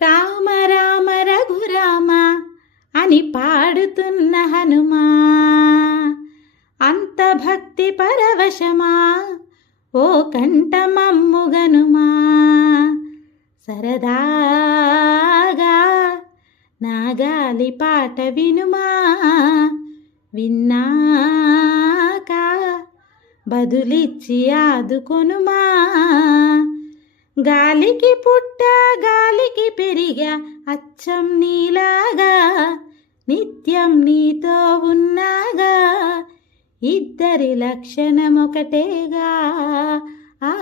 రామ రామ రఘురామ అని పాడుతున్న హనుమా, అంత భక్తి పరవశమా ఓ కంఠమమ్ముగనుమా. సరదాగా నా గాలి పాట వినుమా, విన్నాక బదులిచ్చి ఆదుకొనుమా. గాలికి పుట్ట గాలికి పెరిగా అచ్చం నీలాగా, నిత్యం నీతో ఉన్నాగా, ఇద్దరి లక్షణం ఒకటేగా. ఆ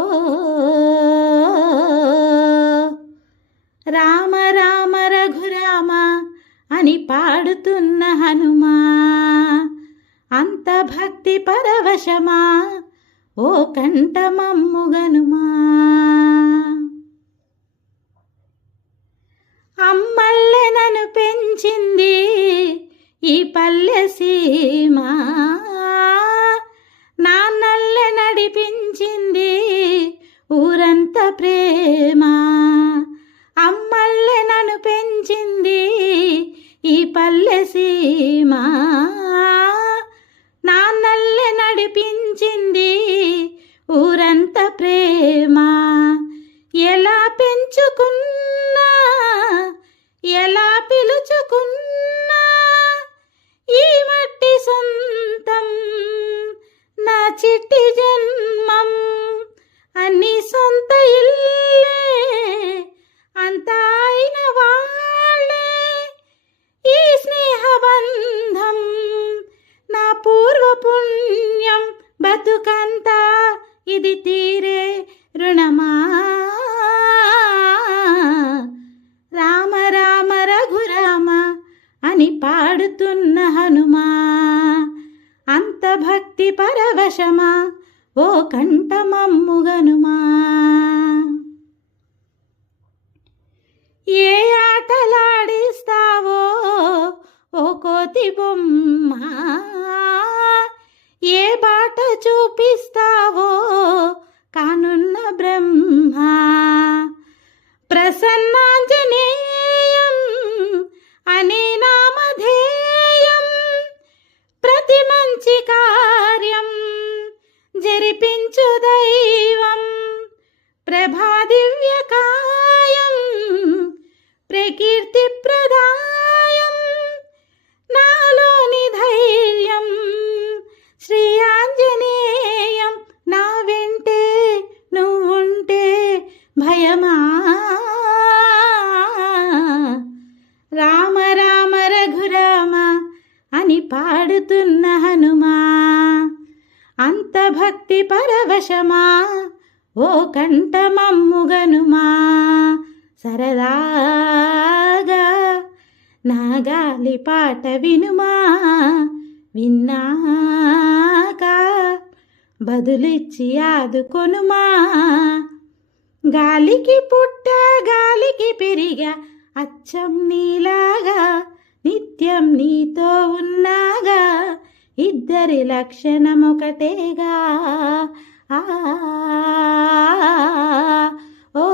ఓ రామ రామ రఘురామ అని పాడుతున్న హనుమా, అంత భక్తి పరవశమా ఓ కంఠమమ్ముగనుమా. అమ్మల్లె నన్ను పెంచింది ఈ పల్లె సీమ, నాన్నల్లె నడిపించింది ఊరంత ప్రేమ. అమ్మల్లె నన్ను పెంచింది ఈ పల్లె సీమ, నాన్నల్లె నడిపించింది ఊరంత ప్రేమ. ఎలా పెంచుకున్నా ఎలా పిలుచుకున్నా ఈ మట్టి సొంతం నా చిట్టి జన్మం. అన్ని సొంత ఇల్లే అంతా అయిన వాళ్ళే ఈ స్నేహబంధం నా పూర్వ పుణ్యం. బతుకంతా ఇది తీరే రుణమా. రామ రామ రఘురామ అని పాడుతున్న హనుమా, అంత భక్తి పరవశమా ఓ కంఠమమ్ముగనుమా. ఏ ఆటలాడిస్తావో ఓ కోతి బొమ్మ, ఏ బాట చూపిస్తావో కానున్న బ్రహ్మ. ప్రసన్నాంజనేయం అనే నామధేయం ప్రతి మంచి కార్యం జరిపించు దైవం. ప్రభాదివ్యకాయం ప్రకీర్తి ప్రదాయం నాలోని ధైర్యం. శ్రీ ఆంజనేయం నా వెంటే నువ్వుంటే భయమా. రామ రామ రఘురామ అని పాడుతున్న హనుమా, అంత భక్తి పరవశమా ఓ కంఠమమ్ముగనుమా. సరదాగా నా గాలి పాట వినుమా, విన్నాక బదులిచ్చి ఆదుకొనుమా. గాలికి పుట్ట గాలికి పెరిగా అచ్చం నీలాగా, నిత్యం నీతో ఉన్నాగా, ఇద్దరి లక్షణం ఒకటేగా. ఆ ఓ